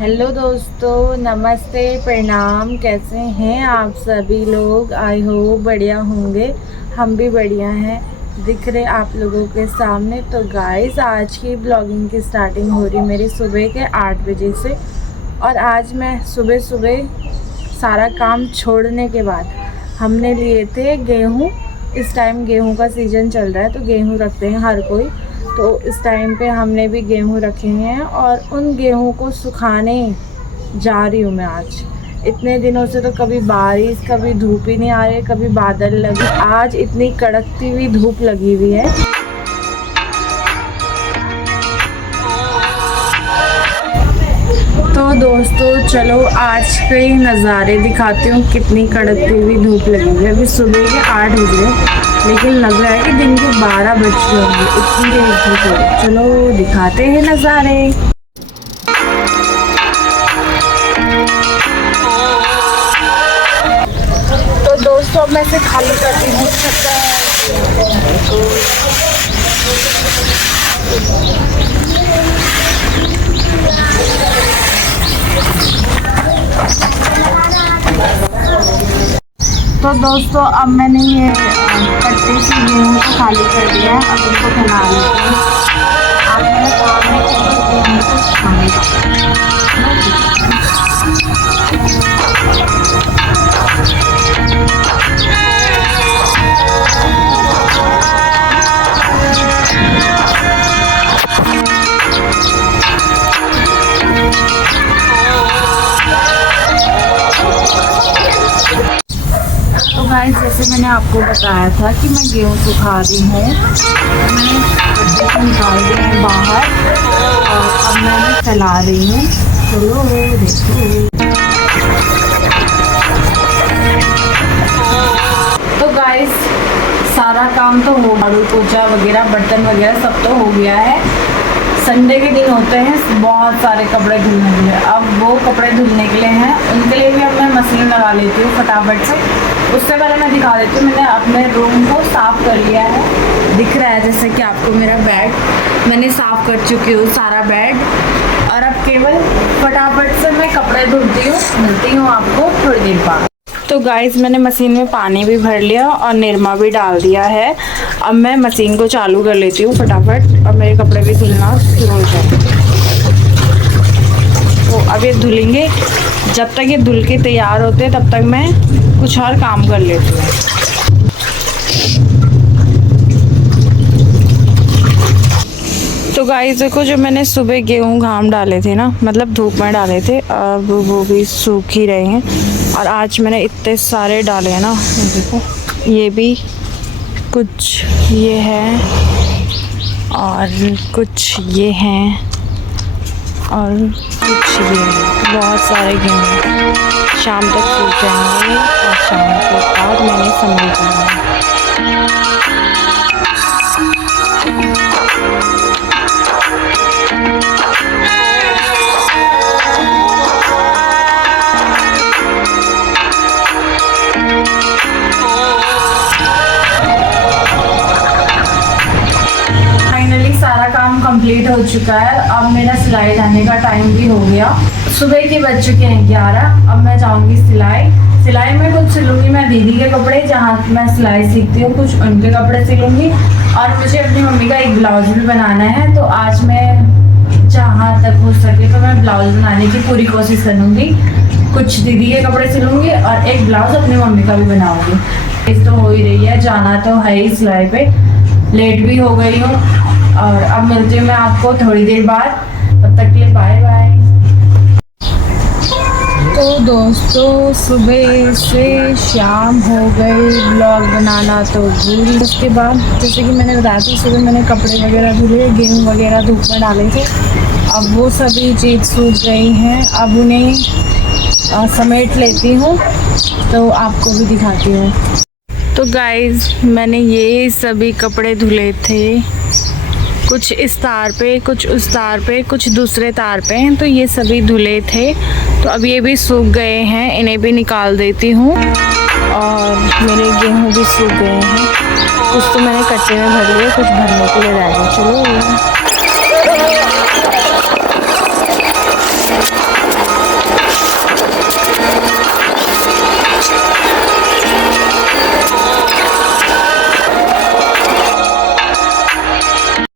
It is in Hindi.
हेलो दोस्तों, नमस्ते, प्रणाम। कैसे हैं आप सभी लोग? आई होप बढ़िया होंगे। हम भी बढ़िया हैं। दिख रहे आप लोगों के सामने। तो गाइस, आज की ब्लॉगिंग की स्टार्टिंग हो रही मेरी सुबह के 8 बजे से। और आज मैं सुबह सुबह सारा काम छोड़ने के बाद हमने लिए थे गेहूँ। इस टाइम गेहूँ का सीज़न चल रहा है तो गेहूँ रखते हैं हर कोई। तो इस टाइम पे हमने भी गेहूँ रखे हैं और उन गेहूँ को सुखाने जा रही हूँ मैं आज। इतने दिनों से तो कभी बारिश, कभी धूप ही नहीं आ रही, कभी बादल लगे। आज इतनी कड़कती हुई धूप लगी हुई है। तो दोस्तों चलो आज के नज़ारे दिखाती हूँ। कितनी कड़कती हुई धूप लगी हुई है। अभी सुबह के 8 बजे, लेकिन लग रहा है कि दिन के 12 बज गए होंगे, इतनी देर धूप है। चलो दिखाते हैं नज़ारे। तो दोस्तों मैं इसे खाली करती हूँ। तो दोस्तों अब मैंने ये कट्टे से गेहूँ को खाली कर दिया है। अब इनको फैला लेते हैं। आज मेरा काम है कि गेहूँ को सुखाने का। तो गाइस, जैसे मैंने आपको बताया था कि मैं गेहूँ सुखा रही हूँ। मैंने गड्ढे को निकाल दिए हैं बाहर और अब मैं फैला रही हूँ। चलो देखो। तो गाइस, सारा काम तो हो, झाड़ू पोछा वगैरह, बर्तन वगैरह सब तो हो गया है। संडे के दिन होते हैं बहुत सारे कपड़े धुलने के लिए। अब वो कपड़े धुलने के लिए हैं, उनके लिए भी अब मैं मशीन लगा लेती हूँ फटाफट से। उससे पहले मैं दिखा देती हूँ, मैंने अपने रूम को साफ़ कर लिया है। दिख रहा है जैसे कि आपको मेरा बेड मैंने साफ़ कर चुकी हूँ, सारा बेड। और अब केवल फटाफट से मैं कपड़े धुलती हूँ। मिलती हूँ आपको थोड़ी देर बाद। तो गाइस, मैंने मशीन में पानी भी भर लिया और निरमा भी डाल दिया है। अब मैं मशीन को चालू कर लेती हूँ फटाफट और मेरे कपड़े भी धुलना शुरू हो जाए। तो अब ये धुलेंगे। जब तक ये धुल के तैयार होते हैं तब तक मैं कुछ और काम कर लेती हूँ। तो गाइस देखो, जो मैंने सुबह गेहूँ घाम डाले थे ना, मतलब धूप में डाले थे, अब वो भी सूख ही रहे हैं। और आज मैंने इतने सारे डाले हैं ना, देखो ये भी कुछ ये है और कुछ ये हैं और कुछ ये है। बहुत सारे गेहूँ शाम तक सूख जाएंगे और शाम के बाद मैंने समेट लिया है। सारा काम कंप्लीट हो चुका है। अब मेरा सिलाई जाने का टाइम भी हो गया। सुबह के बज चुके हैं 11। अब मैं जाऊंगी सिलाई में कुछ सिलूंगी मैं दीदी के कपड़े, जहाँ मैं सिलाई सीखती हूँ, कुछ उनके कपड़े सिलूंगी। और मुझे अपनी मम्मी का एक ब्लाउज भी बनाना है। तो आज मैं जहाँ तक हो सके तो मैं ब्लाउज बनाने की पूरी कोशिश करूँगी। कुछ दीदी के कपड़े सिलूंगी और एक ब्लाउज अपनी मम्मी का भी बनाऊँगी। इस तो हो ही रही है, जाना तो है ही सिलाई पे। लेट भी हो गई हूँ और अब मिलती हूँ मैं आपको थोड़ी देर बाद। तब तक के लिए बाय बाय। तो दोस्तों, सुबह से शाम हो गई, ब्लॉग बनाना तो भूल। उसके बाद जैसे कि मैंने बताया था, सुबह मैंने कपड़े वगैरह धुले, गेहूँ वगैरह धूप में डाले थे। अब वो सभी चीज़ सूख गई हैं। अब उन्हें समेट लेती हूँ तो आपको भी दिखाती हूँ। तो गाइस, मैंने ये सभी कपड़े धुले थे, कुछ इस तार पे, कुछ उस तार पे, कुछ दूसरे तार पे। तो ये सभी धुले थे। तो अब ये भी सूख गए हैं, इन्हें भी निकाल देती हूँ। और मेरे गेहूँ भी सूख गए हैं। कुछ तो मैंने कट्टे में भर लिए, कुछ भरने के लिए रह गए। चलो